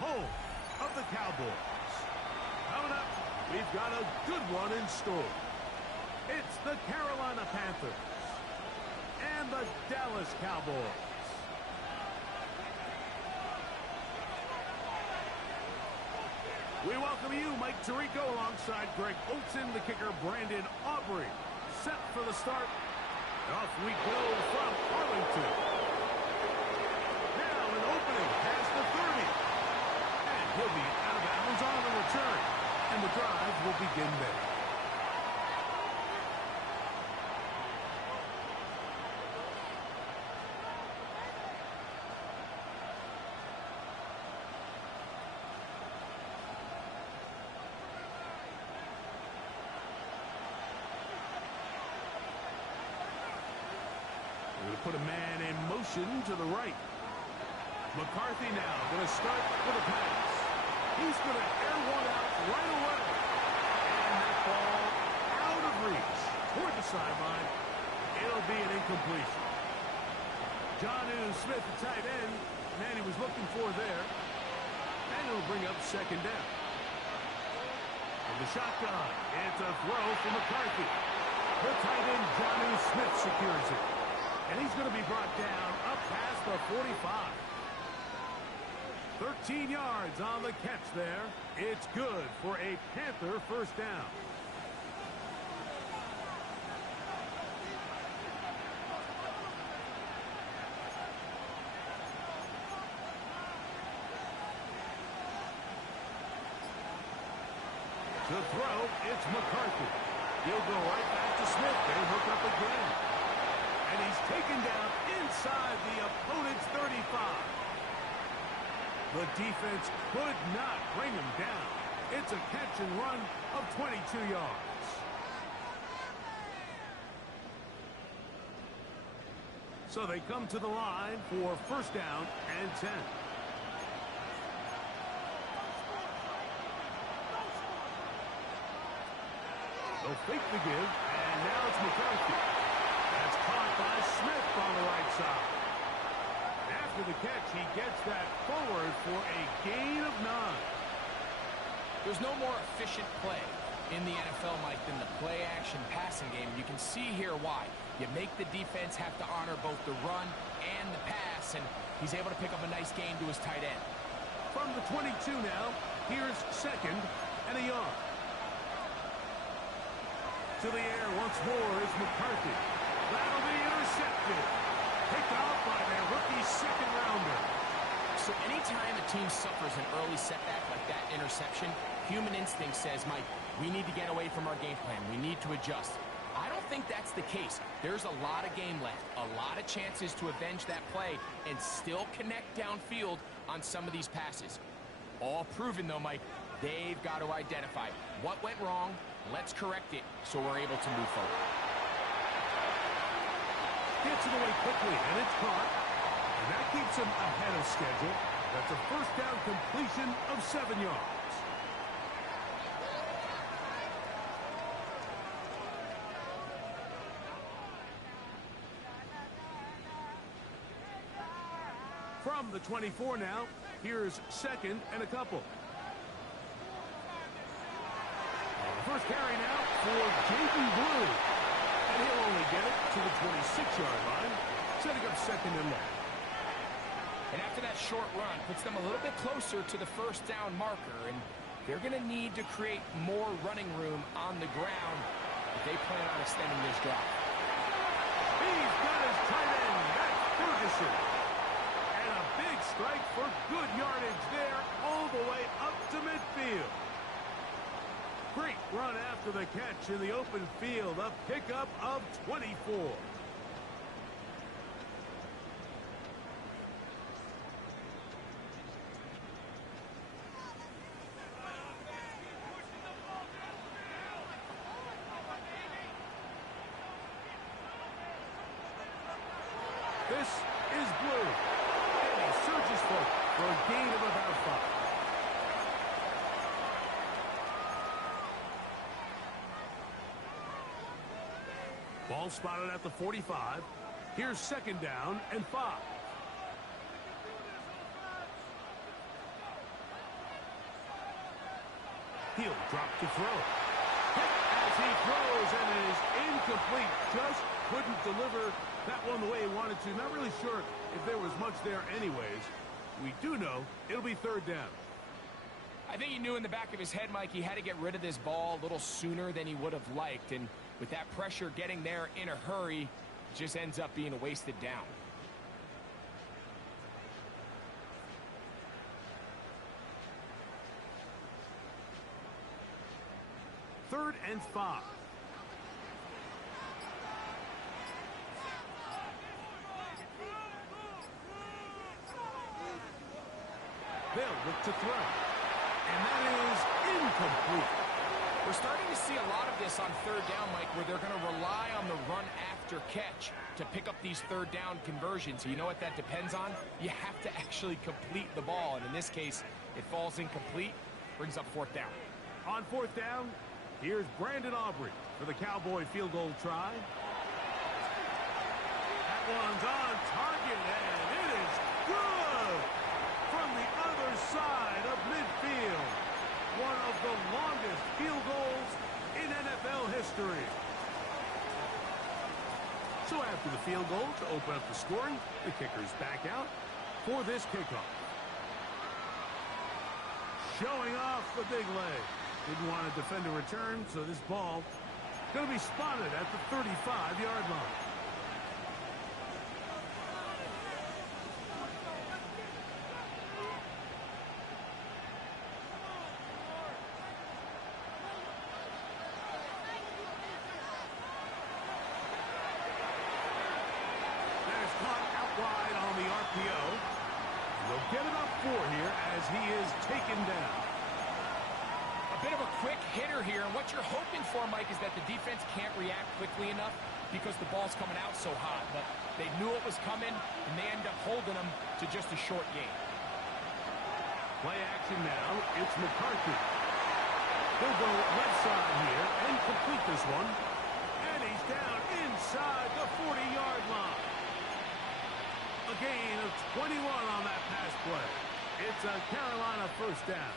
home of the Cowboys. Coming up, we've got a good one in store. It's the Carolina Panthers and the Dallas Cowboys. We welcome you, Mike Tirico, alongside Greg Olson, the kicker, Brandon Aubrey. Set for the start. Off we go from Arlington. Now an opening past the 30. And he'll be out of bounds on the return. And the drive will begin there. Put a man in motion to the right. McCarthy now going to start with a pass. He's going to air one out right away. And that ball out of reach toward the sideline. It'll be an incompletion. Nc2, the tight end, man he was looking for there. And it'll bring up second down. And the shotgun. It's a throw for McCarthy. The tight end, Nc2, secures it. And he's going to be brought down up past the 45. 13 yards on the catch there. It's good for a Panther first down. To throw, it's McCarthy. He'll go right back to Smith. They hook up again. And he's taken down inside the opponent's 35. The defense could not bring him down. It's a catch and run of 22 yards. So they come to the line for first down and 10. They'll fake the give, and now it's McCarthy. That's caught by Smith on the right side. After the catch, he gets that forward for a gain of 9. There's no more efficient play in the NFL, Mike, than the play-action passing game. You can see here why. You make the defense have to honor both the run and the pass, and he's able to pick up a nice gain to his tight end. From the 22 now, here's second and a yard. To the air once more is McCarthy. That'll be intercepted. Picked off by their rookie second-rounder. So anytime a team suffers an early setback like that interception, human instinct says, Mike, we need to get away from our game plan. We need to adjust. I don't think that's the case. There's a lot of game left, a lot of chances to avenge that play and still connect downfield on some of these passes. All proven, though, Mike, they've got to identify what went wrong. Let's correct it so we're able to move forward. Gets it away quickly, and it's caught. And that keeps him ahead of schedule. That's a first down completion of 7 yards. From the 24 now, here's second and a couple. First carry now for Jaden Blue. And he'll only get it to the 26-yard line, setting up second and long. And after that short run, puts them a little bit closer to the first down marker, and they're going to need to create more running room on the ground if they plan on extending this drive. He's got his tight end. That's Ferguson. And a big strike for good yardage there all the way up to midfield. Great run after the catch in the open field. A pickup of 24. This is Blue. And he surges for a gain of about 5. Ball spotted at the 45. Here's second down and 5. He'll drop to throw. Hit as he throws, and it is incomplete. Just couldn't deliver that one the way he wanted to. Not really sure if there was much there anyways. We do know it'll be third down. I think he knew in the back of his head, Mike, he had to get rid of this ball a little sooner than he would have liked. And with that pressure getting there in a hurry, it just ends up being a wasted down. Third and 5. They'll look to throw. And that is incomplete. We're starting to see a lot of this on third down, Mike, where they're going to rely on the run after catch to pick up these third down conversions. You know what that depends on? You have to actually complete the ball. And in this case, it falls incomplete, brings up fourth down. On fourth down, here's Brandon Aubrey for the Cowboy field goal try. That one's on target, and it is good from the other side of midfield. One of the longest field goals in NFL history. So after the field goal to open up the scoring, the kicker's back out for this kickoff. Showing off the big leg. Didn't want to defend a return, so this ball going to be spotted at the 35-yard line. There's caught out wide on the RPO. They'll get it up 4 here as he is taken down. A bit of a quick hitter here, and what you're hoping for, Mike, is that the defense can't react quickly enough because the ball's coming out so hot. But they knew it was coming, and they end up holding them to just a short gain. Play action now. It's McCarthy. He'll go left side here and complete this one. And he's down inside the 40-yard line. A gain of 21 on that pass play. It's a Carolina first down.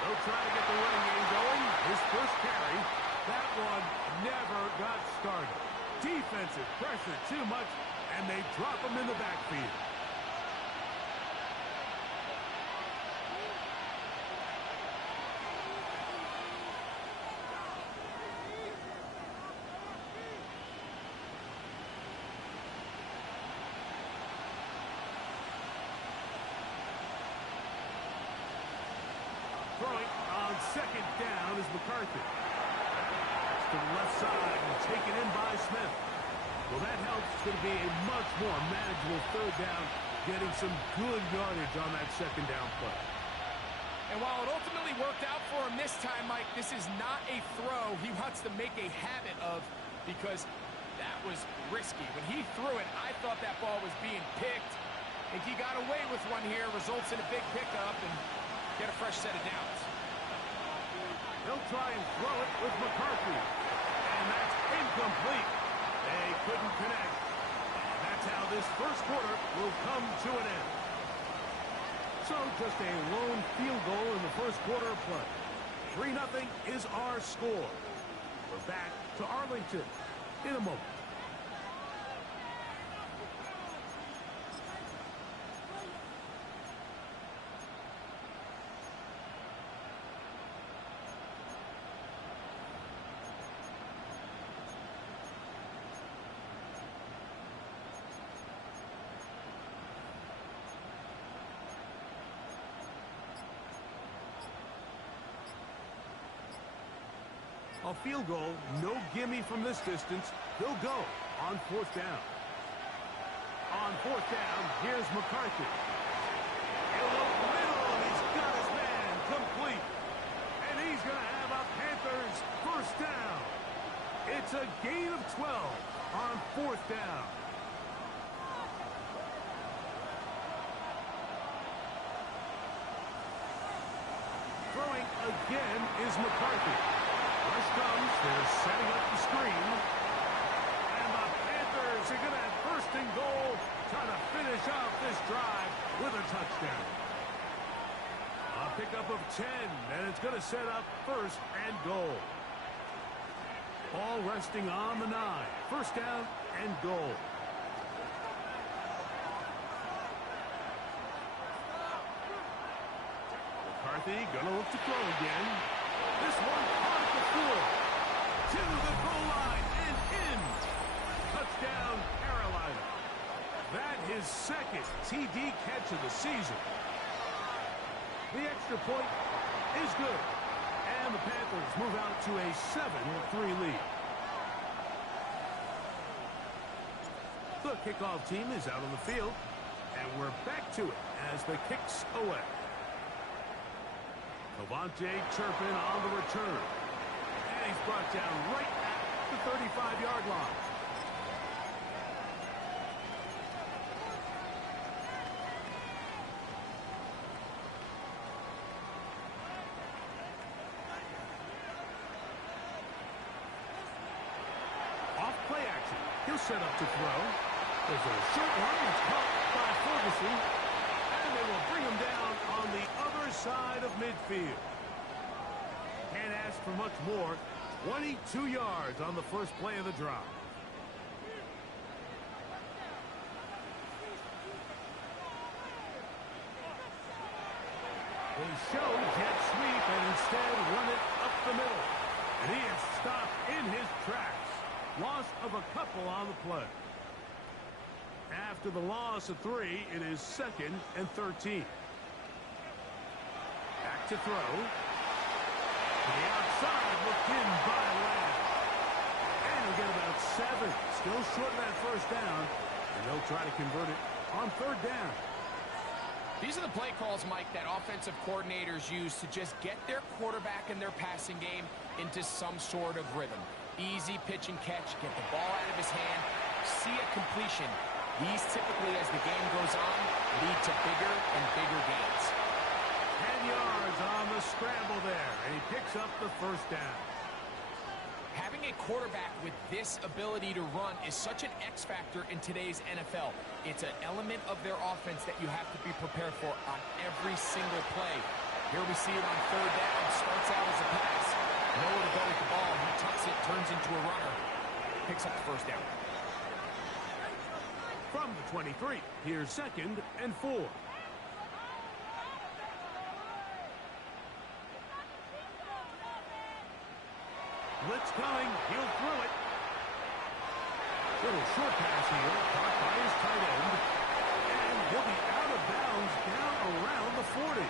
They'll try to get the running game going. His first carry, that one never got started. Defensive pressure too much, and they drop him in the backfield. Throwing on second down is McCarthy. That's to the left side and taken in by Smith. Well, that helps. It's going to be a much more manageable third down, getting some good yardage on that second down play. And while it ultimately worked out for him this time, Mike, this is not a throw he wants to make a habit of because that was risky. When he threw it, I thought that ball was being picked. I think he got away with one here, results in a big pickup, and get a fresh set of downs. They'll try and throw it with McCarthy. And that's incomplete. They couldn't connect. That's how this first quarter will come to an end. So just a lone field goal in the first quarter of play. 3-0 is our score. We're back to Arlington in a moment. A field goal, no gimme from this distance. They'll go on fourth down. On fourth down, here's McCarthy. He'll look middle, and he's got his man complete. And he's going to have a Panthers first down. It's a gain of 12 on fourth down. Throwing again is McCarthy. Rush comes. They're setting up the screen. And the Panthers with a touchdown. A pickup of 10, and it's going to set up first and goal. Ball resting on the 9. First down and goal. McCarthy going to look to throw again. This one caught at the 4. To the goal line and in. Touchdown, Carolina. That his second TD catch of the season. The extra point is good. And the Panthers move out to a 7-3 lead. The kickoff team is out on the field. And we're back to it as the kick's away. Cavante Turpin on the return. And he's brought down right at the 35-yard line. Off play action. He'll set up to throw. There's a short one that's caught by Ferguson. And they will bring him down on the other side of midfield. Can't ask for much more. 22 yards on the first play of the drive. They show jet sweep and instead run it up the middle. And he is stopped in his tracks. Loss of a couple on the play. After the loss of 3, it is 2nd and 13. Back to throw. To the outside, looked in by Lamb. And he'll get about 7. Still short of that first down. And they'll try to convert it on 3rd down. These are the play calls, Mike, that offensive coordinators use to just get their quarterback and their passing game into some sort of rhythm. Easy pitch and catch, get the ball out of his hand, see a completion. These typically, as the game goes on, lead to bigger and bigger gains. 10 yards on the scramble there, and he picks up the first down. Having a quarterback with this ability to run is such an X factor in today's NFL. It's an element of their offense that you have to be prepared for on every single play. Here we see it on 3rd down. Starts out as a pass. Nowhere to go with the ball. He tucks it, turns into a runner. Picks up the first down. From the 23, here's 2nd and 4. Blitz coming. He'll throw it. Little short pass here. Caught by his tight end. And he'll be out of bounds down around the 40.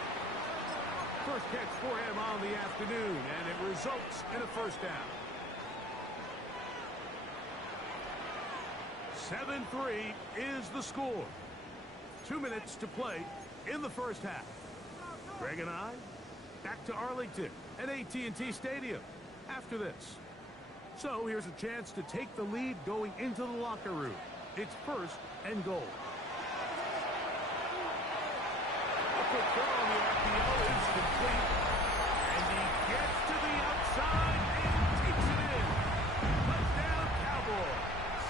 First catch for him on the afternoon, and it results in a first down. 7-3 is the score. 2 minutes to play in the first half. Greg and I back to Arlington at AT&T Stadium after this. So here's a chance to take the lead going into the locker room. It's 1st and goal. A quick throw on the RPO is complete. And he gets to the outside and takes it in. Touchdown, Cowboys.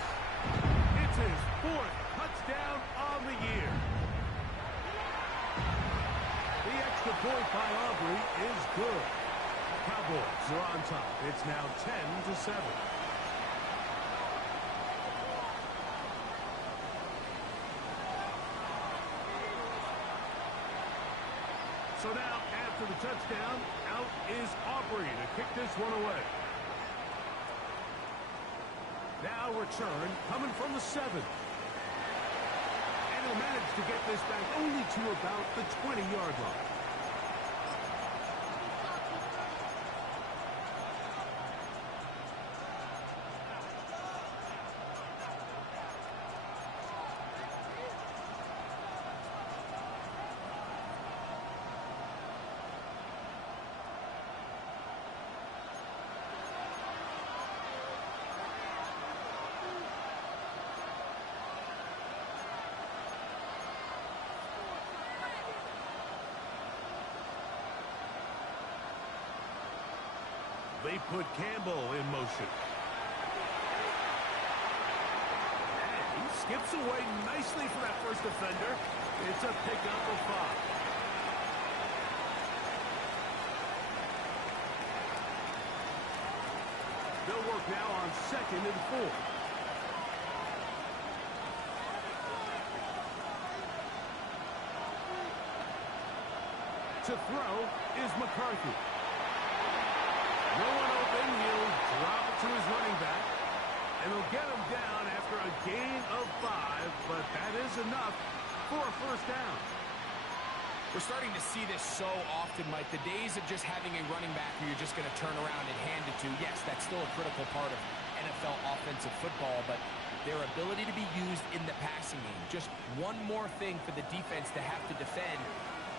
It's his 4th touchdown on the year. The extra point by Aubrey is good. Cowboys are on top. It's now 10-7. So now, after the touchdown, out is Aubrey to kick this one away. Now return coming from the 7. And he'll manage to get this back only to about the 20-yard line. They put Campbell in motion. And he skips away nicely for that first defender. It's a pickup of 5. They'll work now on 2nd and 4. To throw is McCarthy. No one open. He'll drop it to his running back. And he'll get him down after a gain of 5, but that is enough for a first down. We're starting to see this so often, Mike. The days of just having a running back who you're just going to turn around and hand it to, yes, that's still a critical part of NFL offensive football, but their ability to be used in the passing game. Just one more thing for the defense to have to defend.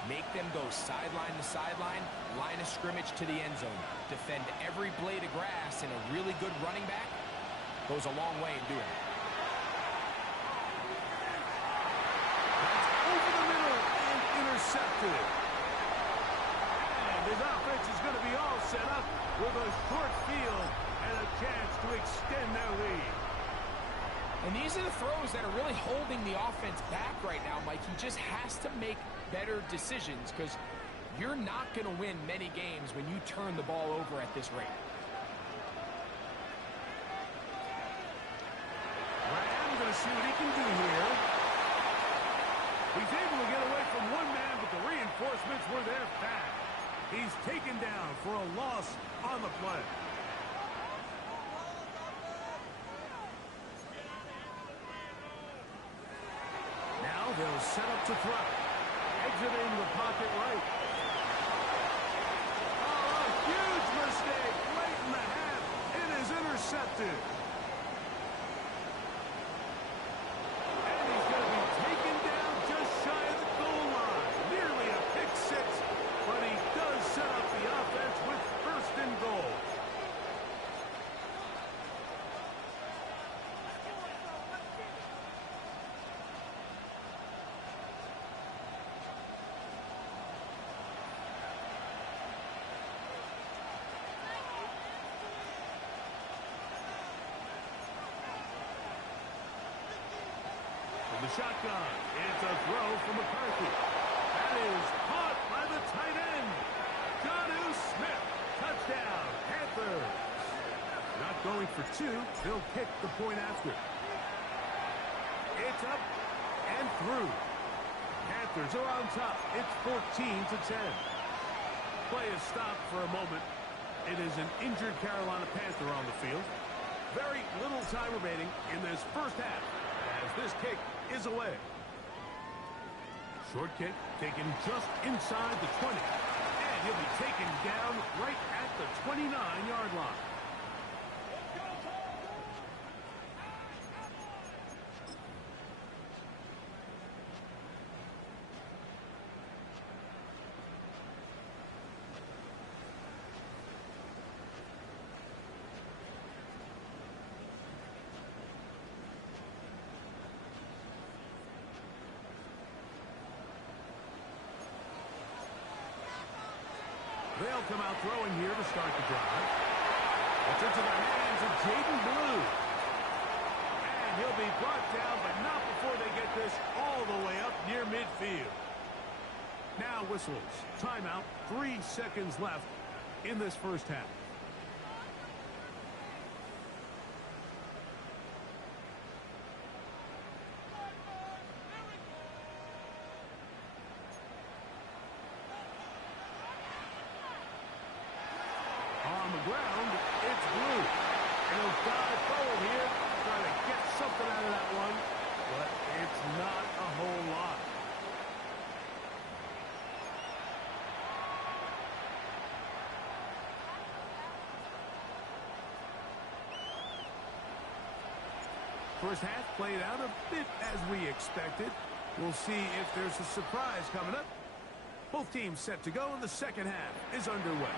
Make them go sideline to sideline, line of scrimmage to the end zone. Defend every blade of grass, and a really good running back goes a long way in doing it. That's over the middle and intercepted. And his offense is going to be all set up with a short field and a chance to extend their lead. And these are the throws that are really holding the offense back right now, Mike. He just has to make better decisions because you're not going to win many games when you turn the ball over at this rate. Ram going to see what he can do here. He's able to get away from one man, but the reinforcements were there fast. He's taken down for a loss on the play. Now they'll set up to throw. Exiting the pocket right. Oh, a huge mistake late in the half. It is intercepted. And he's going to be taken down just shy of the goal line. Nearly a pick 6, but he does set up the offense with 1st and goal. The shotgun. It's a throw from McCarthy. That is caught by the tight end. Jonnu Smith. Touchdown, Panthers. Not going for 2. They'll kick the point after. It's up and through. Panthers are on top. It's 14-10. Play is stopped for a moment. It is an injured Carolina Panther on the field. Very little time remaining in this first half as this kick is away. Short kick taken just inside the 20. And he'll be taken down right at the 29-yard line. They'll come out throwing here to start the drive. It's into the hands of Jaden Blue. And he'll be brought down, but not before they get this all the way up near midfield. Now whistles. Timeout. 3 seconds left in this first half. On the ground, it's Blue. And he'll dive forward here, trying to get something out of that one, but it's not a whole lot. First half played out a bit as we expected. We'll see if there's a surprise coming up. Both teams set to go, and the second half is underway.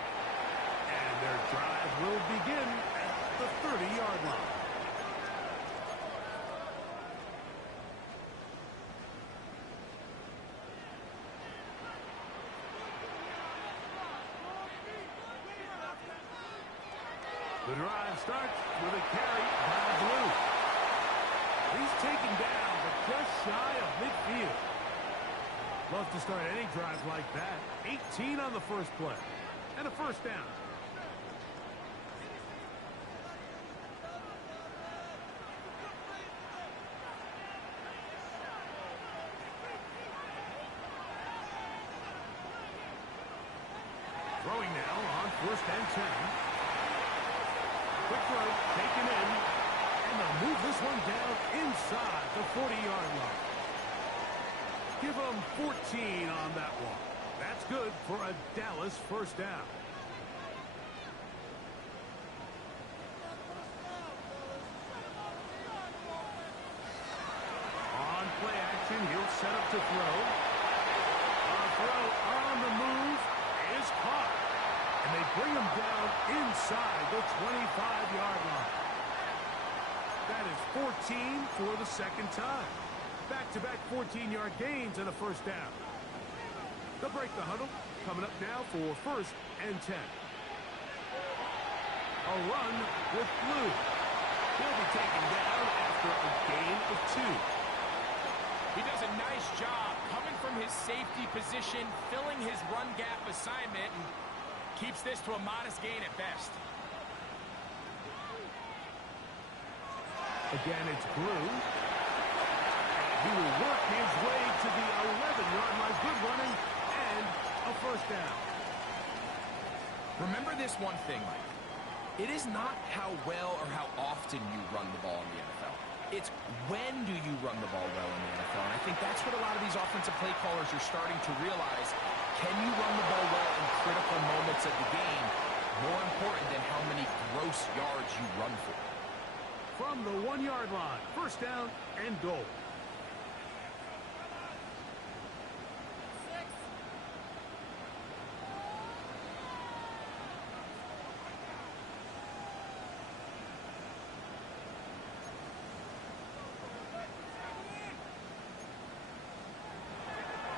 And their drive will begin at the 30-yard line. The drive starts with a carry by Blue. He's taken down, but just shy of midfield. Love to start any drive like that. 18 on the first play. And a first down. Throwing now on 1st and 10. Quick throw, taken in. And they'll move this one down inside the 40-yard line. Give them 14 on that one. That's good for a Dallas first down. On play action, he'll set up to throw. A throw on the move is caught. And they bring him down inside the 25-yard line. That is 14 for the second time. Back-to-back 14-yard gains and a first down. They'll break the huddle. Coming up now for 1st and 10. A run with Blue. He'll be taken down after a gain of 2. He does a nice job coming from his safety position, filling his run gap assignment, and keeps this to a modest gain at best. Again, it's Blue. He will work his way to the 11-yard line. Good running and a first down. Remember this one thing, Mike. It is not how well or how often you run the ball in the NFL. It's when do you run the ball well in the NFL. And I think that's what a lot of these offensive play callers are starting to realize. Can you run the ball well in critical moments of the game? More important than how many gross yards you run for. From the 1-yard line, first down and goal.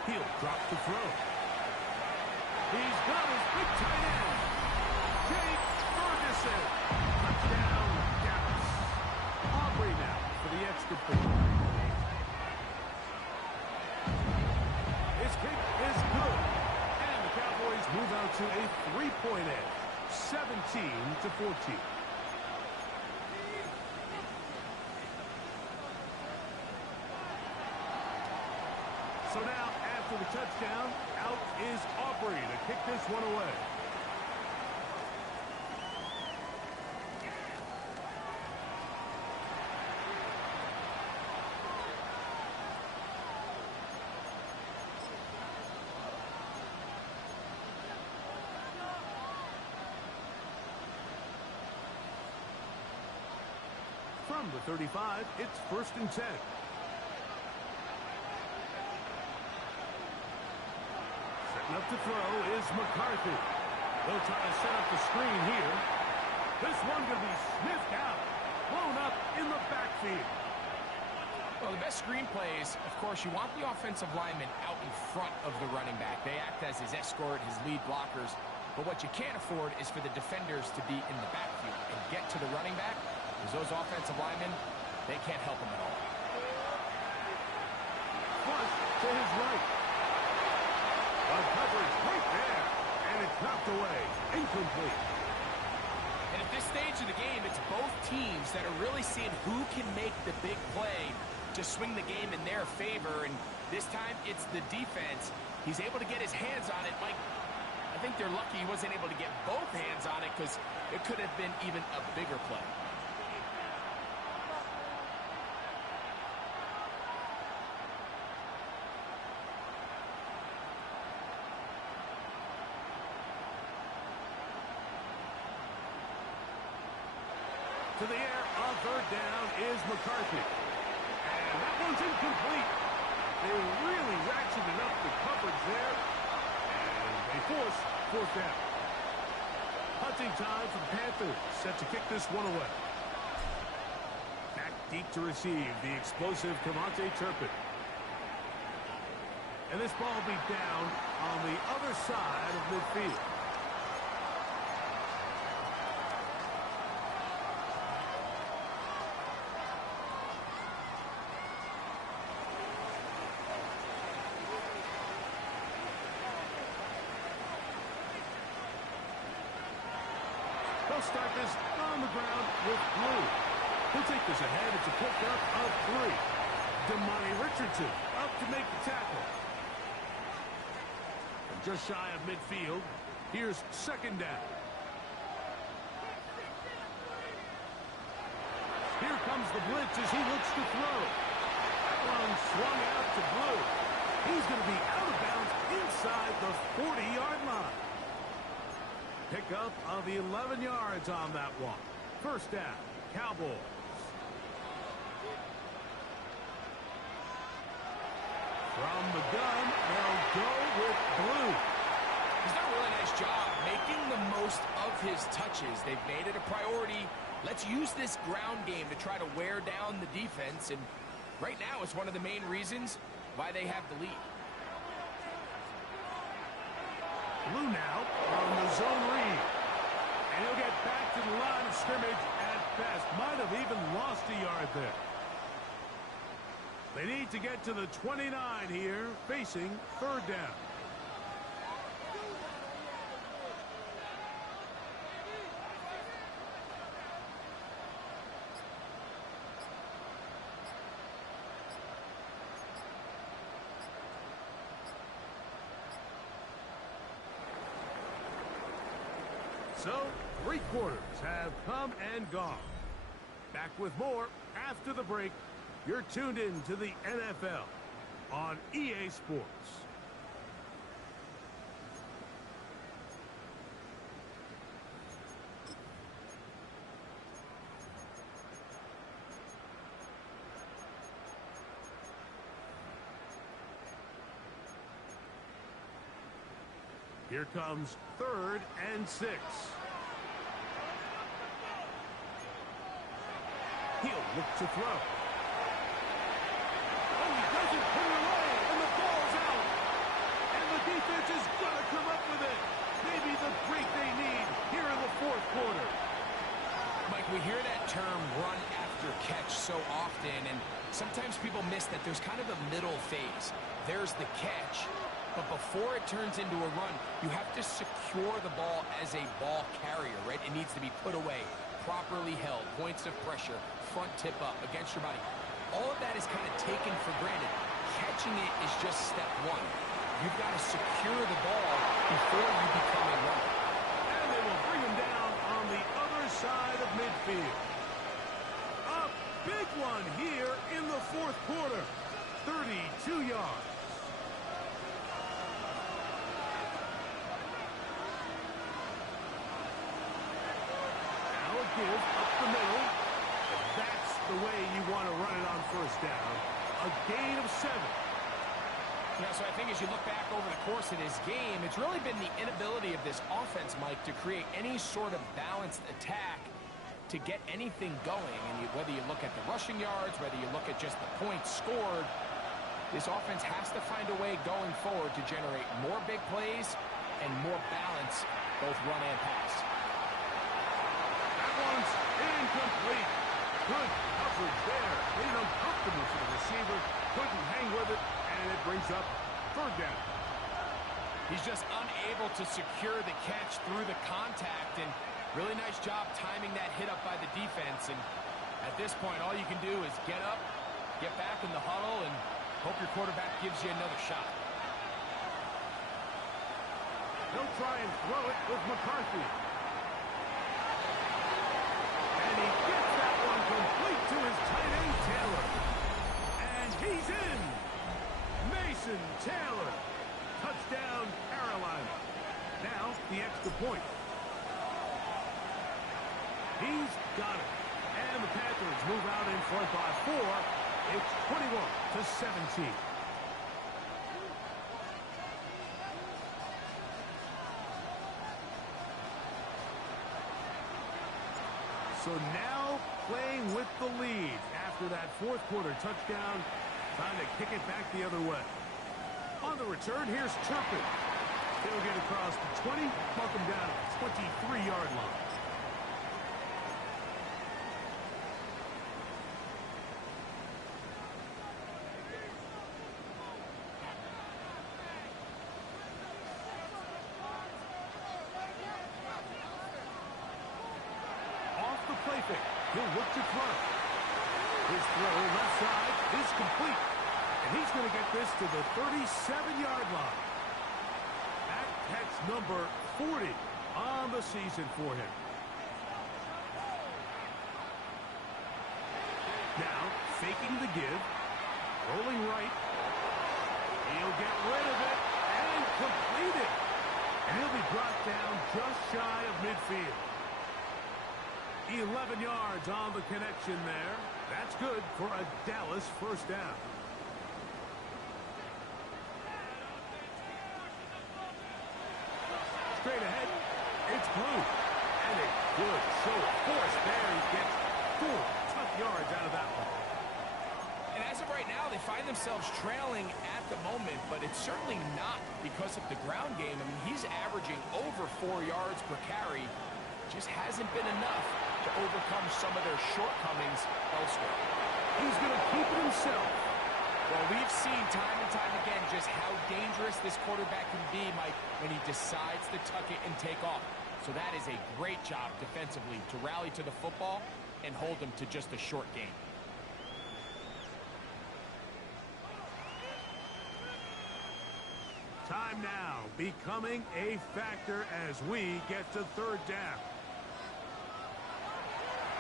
He'll drop the throw. He's got his big tight end, Jake Ferguson. Touchdown, Dallas. Aubrey now for the extra point. His kick is good. And the Cowboys move out to a 3-point edge, 17-14. So now, after the touchdown, out is Aubrey to kick this one away. From the 35, it's 1st and 10. Setting up to throw is McCarthy. They'll try to set up the screen here. This one going to be sniffed out. Blown up in the backfield. Well, the best screenplays, of course, you want the offensive lineman out in front of the running back. They act as his escort, his lead blockers. But what you can't afford is for the defenders to be in the backfield and get to the running back, because those offensive linemen, they can't help him at all. Flush to his right. A coverage right there, and it's knocked away. Incomplete. And at this stage of the game, it's both teams that are really seeing who can make the big play to swing the game in their favor. And this time, it's the defense. He's able to get his hands on it. Mike, I think they're lucky he wasn't able to get both hands on it, because it could have been even a bigger play. To the air on 3rd down is McCarthy. And that one's incomplete. They really ratcheted up the coverage there. And they force 4th down. Hunting time for the Panthers. Set to kick this one away. Back deep to receive the explosive Cavante Turpin. And this ball will be down on the other side of midfield. start this on the ground with blue. He'll take this ahead. It's a pickup of 3. Richardson up to make the tackle. And just shy of midfield. Here's second down. Here comes the blitz as he looks to throw. That one swung out to Blue. He's going to be out of bounds inside the 40-yard line. Pickup of 11 yards on that one. First down, Cowboys. From the gun, they'll go with Blue. He's done a really nice job making the most of his touches. They've made it a priority. Let's use this ground game to try to wear down the defense, and right now it's one of the main reasons why they have the lead. Blue now on the zone read. And he'll get back to the line of scrimmage at best. Might have even lost a yard there. They need to get to the 29 here, facing third down. So, 3 quarters have come and gone. Back with more after the break. You're tuned in to the NFL on EA Sports. Here comes 3rd and 6. He'll look to throw. Oh, he doesn't put it away, and the ball's out. And the defense is going to come up with it. Maybe the break they need here in the 4th quarter. Mike, we hear that term run after catch so often, and sometimes people miss that there's kind of a middle phase. There's the catch, but before it turns into a run, you have to secure the ball as a ball carrier, right? It needs to be put away, properly held, points of pressure, front tip up against your body. All of that is kind of taken for granted. Catching it is just step 1. You've got to secure the ball before you become a runner. And they will bring him down on the other side of midfield. A big one here in the 4th quarter. 32 yards. Give up the middle. That's the way you want to run it on first down. A gain of 7. Yeah, so I think as you look back over the course of this game, it's really been the inability of this offense, Mike, to create any sort of balanced attack to get anything going. And whether you look at the rushing yards, whether you look at just the points scored, this offense has to find a way going forward to generate more big plays and more balance, both run and pass. One's incomplete. Good coverage there. Made it uncomfortable for the receiver. Couldn't hang with it, and it brings up 3rd down. He's just unable to secure the catch through the contact, and really nice job timing that hit up by the defense. And at this point, all you can do is get up, get back in the huddle, and hope your quarterback gives you another shot. He'll try and throw it with McCarthy. And he gets that one complete to his tight end, Taylor. And he's in. Mason Taylor. Touchdown, Carolina. Now, the extra point. He's got it. And the Panthers move out in front by 4. It's 21-17. So now playing with the lead after that 4th quarter touchdown. Time to kick it back the other way. On the return, here's Turpin. He'll get across the 20, mark him down at the 23-yard line. terrific. He'll look to throw. His throw left side is complete. And he's going to get this to the 37-yard line. That's number 40 on the season for him. Now, faking the give. Rolling right. He'll get rid of it and complete it. And he'll be brought down just shy of midfield. 11 yards on the connection there. That's good for a Dallas first down. Straight ahead, it's Blue. And a good show of force there. He gets 4 tough yards out of that one. And as of right now, they find themselves trailing at the moment, but it's certainly not because of the ground game. I mean, he's averaging over 4 yards per carry. Just hasn't been enough to overcome some of their shortcomings elsewhere. He's going to keep it himself. Well, we've seen time and time again just how dangerous this quarterback can be, Mike, when he decides to tuck it and take off. So that is a great job defensively to rally to the football and hold them to just a short game. Time now becoming a factor as we get to third down.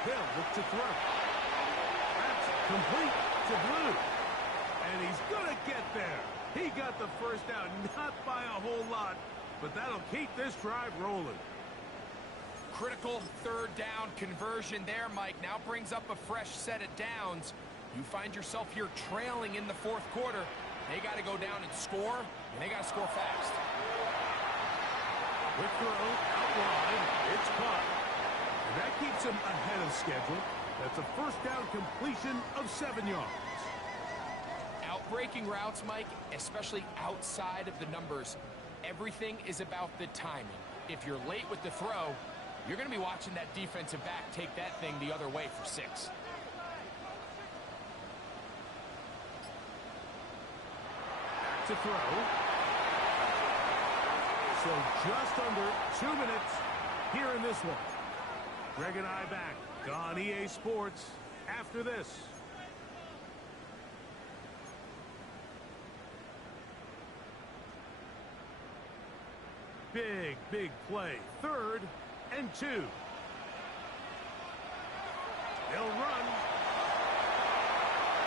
He'll look to throw. That's complete to Blue. And he's going to get there. He got the first down, not by a whole lot, but that'll keep this drive rolling. Critical third down conversion there, Mike. Now brings up a fresh set of downs. You find yourself here trailing in the fourth quarter. They got to go down and score, and they got to score fast. Quick throw, out wide, it's caught. And that keeps him ahead of schedule. That's a first down completion of 7 yards. Outbreaking routes, Mike, especially outside of the numbers, everything is about the timing. If you're late with the throw, you're going to be watching that defensive back take that thing the other way for 6. To throw. So just under 2 minutes here in this one. Greg and I back on EA Sports after this. Big play. 3rd and 2. They'll run.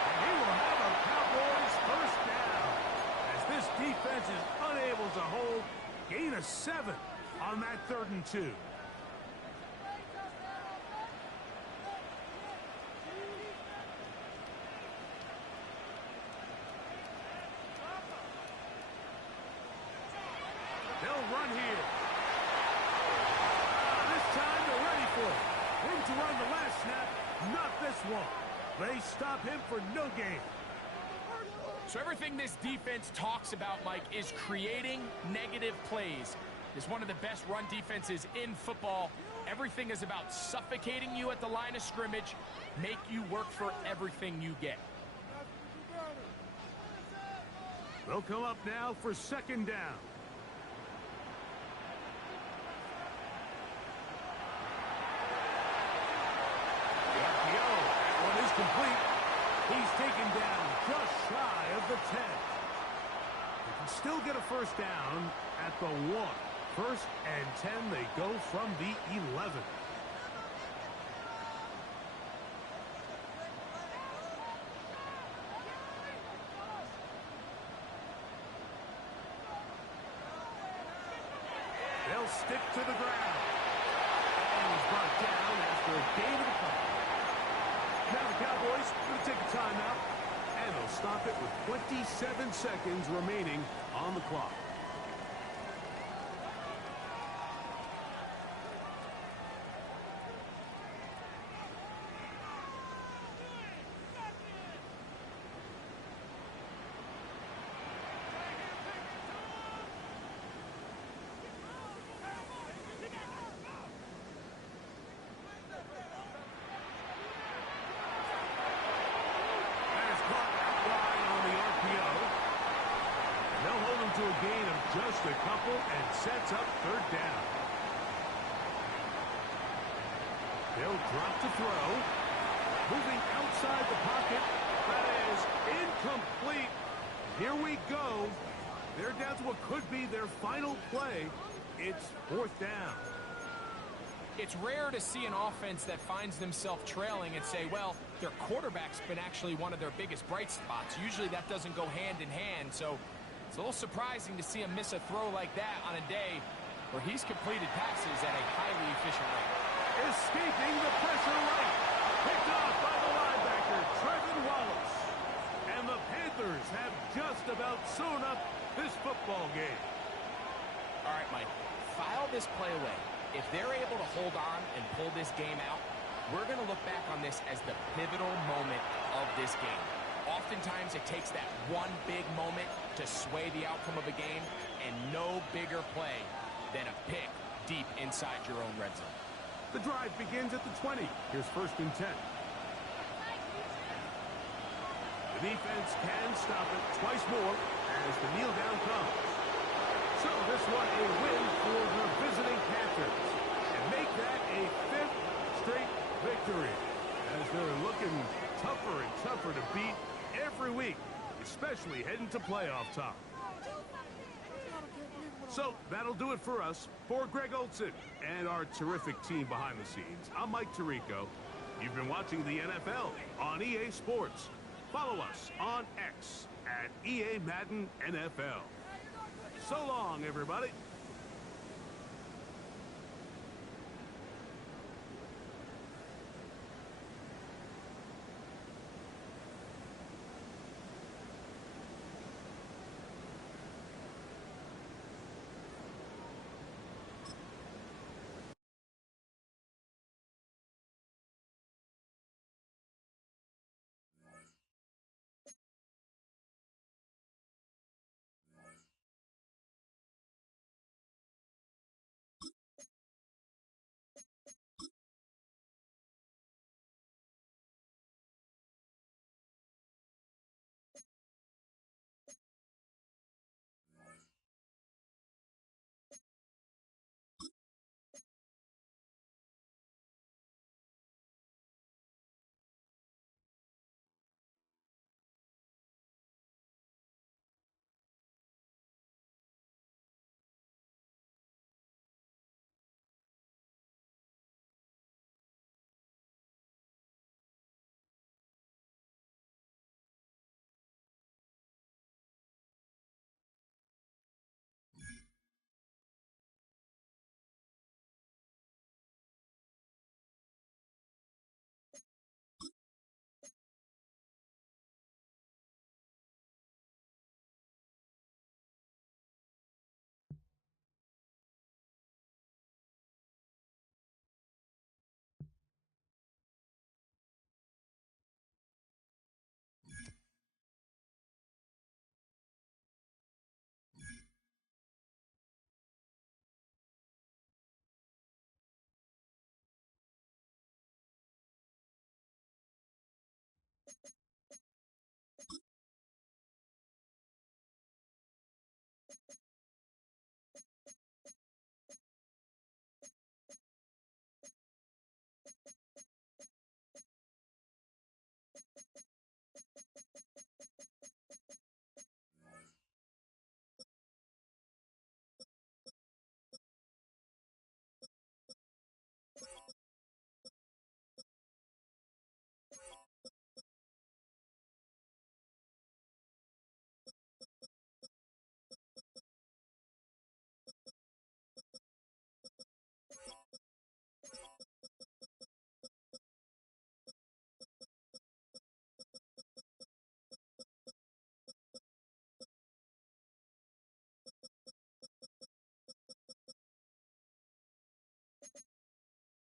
And he will have a Cowboys first down. This defense is unable to hold. Gain of 7 on that 3rd and 2. They'll run here. This time they're ready for it. Room to run the last snap, not this one. They stop him for no gain. So everything this defense talks about, Mike, is creating negative plays. It's one of the best run defenses in football. Everything is about suffocating you at the line of scrimmage, make you work for everything you get. They'll come up now for 2nd down. The RPO, that one is complete. He's taken down just shy of the 10. They can still get a first down at the 1. 1st and 10, they go from the 11. They'll stick to the ground. And he's brought down after a gain of a couple. Now the Cowboys will take a timeout, and they'll stop it with 27 seconds remaining on the clock. To a gain of just a couple and sets up 3rd down. They'll drop to throw. Moving outside the pocket. That is incomplete. Here we go. They're down to what could be their final play. It's 4th down. It's rare to see an offense that finds themselves trailing and say, well, their quarterback's been actually one of their biggest bright spots. Usually that doesn't go hand in hand, so it's a little surprising to see him miss a throw like that on a day where he's completed passes at a highly efficient rate. Escaping the pressure right. Picked off by the linebacker, Trevin Wallace. And the Panthers have just about sewn up this football game. All right, Mike, file this play away. If they're able to hold on and pull this game out, we're going to look back on this as the pivotal moment of this game. Oftentimes, it takes that one big moment to sway the outcome of a game, and no bigger play than a pick deep inside your own red zone. The drive begins at the 20. Here's 1st and 10. The defense can stop it twice more as the kneel down comes. So this one a win for the visiting Panthers. And make that a 5th straight victory. As they're looking tougher and tougher to beat every week, especially heading to playoff time. So that'll do it for us. For Greg Olson and our terrific team behind the scenes, I'm Mike Tirico. You've been watching the NFL on EA Sports. Follow us on X at EA Madden NFL. So long, everybody.